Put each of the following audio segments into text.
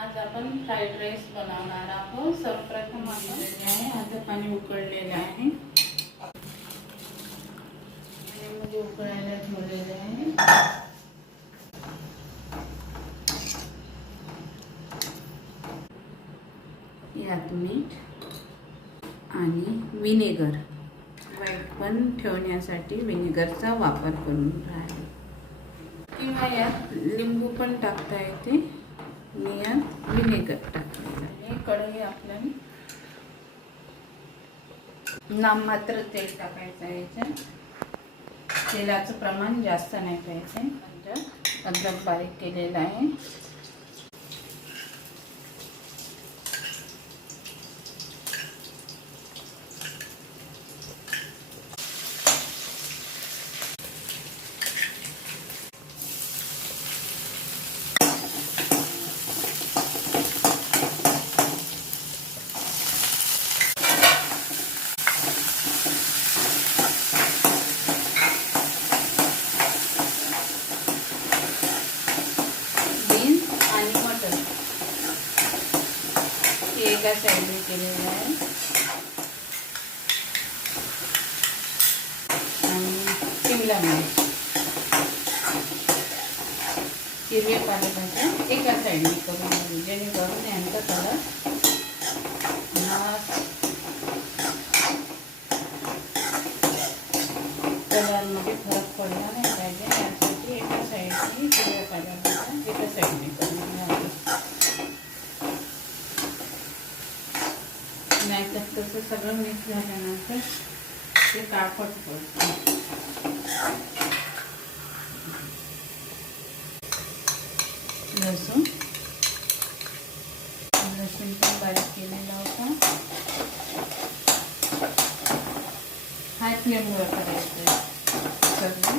आज आपण fried rice बनवणार आहोत। सर्वप्रथम आपण आता पाणी उकळलेलं आहे आणि उकळायला ठेवलेले आहे। यात मीठ आणि विनेगर, वाईट पण ठेवण्यासाठी विनेगरचा वापर करून राहील किंवा यात लिंबू पण टाकता येते। मी यात विनेगर टाकलेलं आहे। कढई आपल्याला नाममात्र तेल टाकायचं आहे। याच्यात तेलाचं प्रमाण जास्त नाही पाहिजे। अद्रक बारीक केलेलं आहे। एका साईडने केलेलं आहे आणि शिमला मिरच, हिरवे पालेभाज्या एका साईडने करून घेऊ, जेणेकरून यांचा कलरमध्ये फरक पडला नाही पाहिजे। यासाठी एका साईडने हिरव्या पालेभाज्या एका साईडने करून घ्यावं, नाहीतर तसं सगळं मिक्स झाल्यानंतर ते काळपट पडतं। लसूण पण बारीक केलेला होता। हाय फ्लेमवर करायचं सगळं।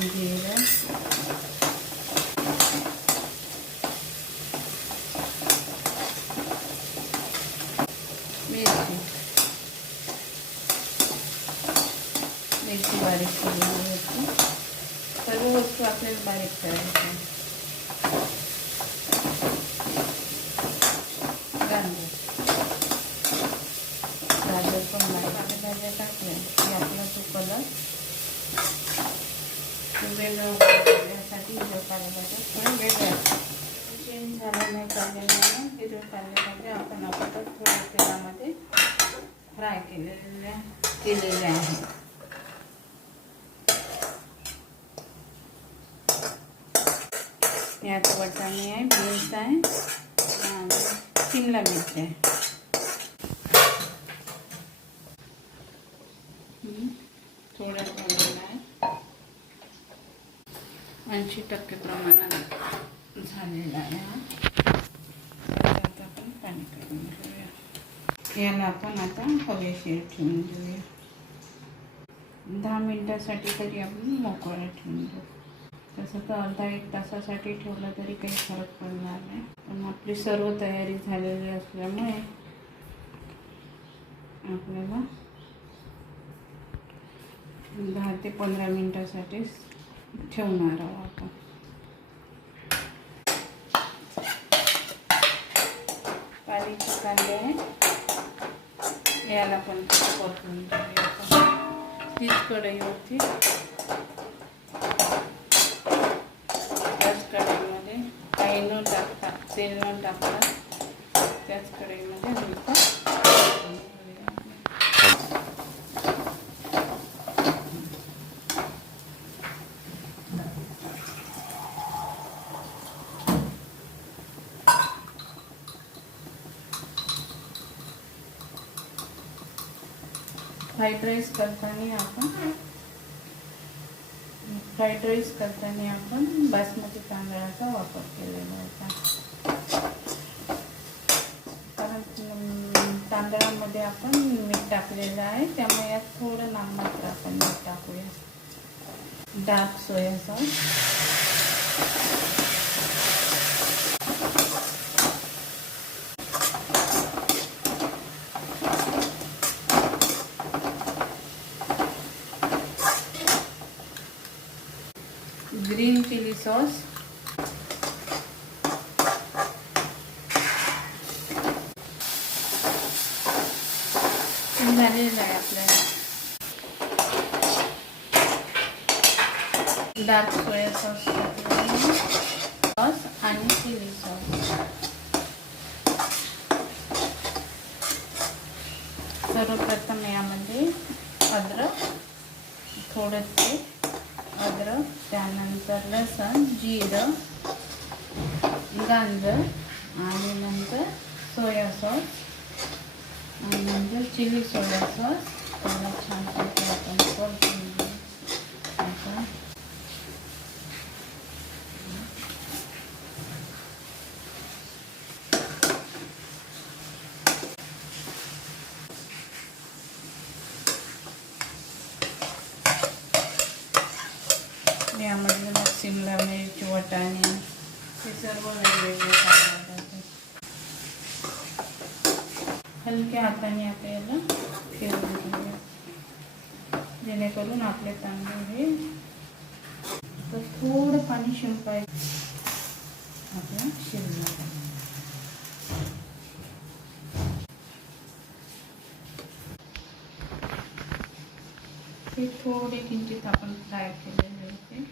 जिरं, मिरची बारीक केलेली होती। सर्व वस्तू आपल्याला बारीक करायची। गाजर पण बारीक, पालेभाज्या टाकल्या की आपला तो कलर वेगळा होण्यासाठी हिरव्या पालेभाज्या थोड्या वेगळ्या चेंज झाल्या नाही पाहिजे। हिरव्या पालेभाज्या आपण आता थोड्या तेलामध्ये फ्राय केलेले आहे। यात वाटाणे आहे, बीन्स आहे आणि शिमला मिरच आहे। थोडा झालेला आहे, 80% प्रमाणात झालेला आहे। आता आपण पाणी काढून घेऊया। याला आपण आता हवेशीर ठेवून देऊया। 10 मिनिटासाठी तरी आपण मोकळं ठेवून देऊ। तसं तर अर्धा-1 तासासाठी ठेवलं तरी काही फरक पडणार नाही, पण आपली सर्व तयारी झालेली असल्यामुळे आपल्याला 10 ते 15 मिनिटासाठी ठेवणार आहोत आपण। पाणीचे कांदे आहे, याला पण परतून घेऊया। तीच कढई होती, त्याच कढईमध्ये काही न टाकता, तेल न टाकता त्याच कढईमध्ये फ्राईड राईस करताना आपण बासमती तांदळाचा वापर केलेला होता, कारण तांदळामध्ये आपण मीठ टाकलेलं आहे, त्यामुळे यात थोडं नाममात्र आपण मीठ टाकूया। Dark soya sauce, green chilli sauce, झालेलं आहे आपल्याला. डार्क सोया सॉस आणि चिली सॉस. सर्वप्रथम यामध्ये अद्रक, थोडेसे अद्रक, त्यानंतर लसूण, जिरं, गाजर आणि नंतर सोया सॉस आणि नंतर चिली सोया सॉस. त्याला छानपैकी आपण परतून घेऊ. यामध्ये मग शिमला मिरची, वाटाणे हे सर्व वेगवेगळे टाकायचे. हलक्या हाताने आता याला फिरवून घेऊया जेणेकरून आपले तांदूळ हे तर थोडं पाणी शिंपायचं आपलं शिजलं. हे थोडे किंचित आपण फ्राय केलेले होते.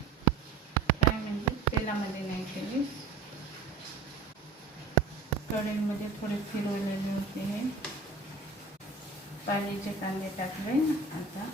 फ्राय म्हणजे तेलामध्ये नाही केले, कढईमध्ये थोडे फिरवलेले होते. हे पाण्याचे कांदे टाकले. आता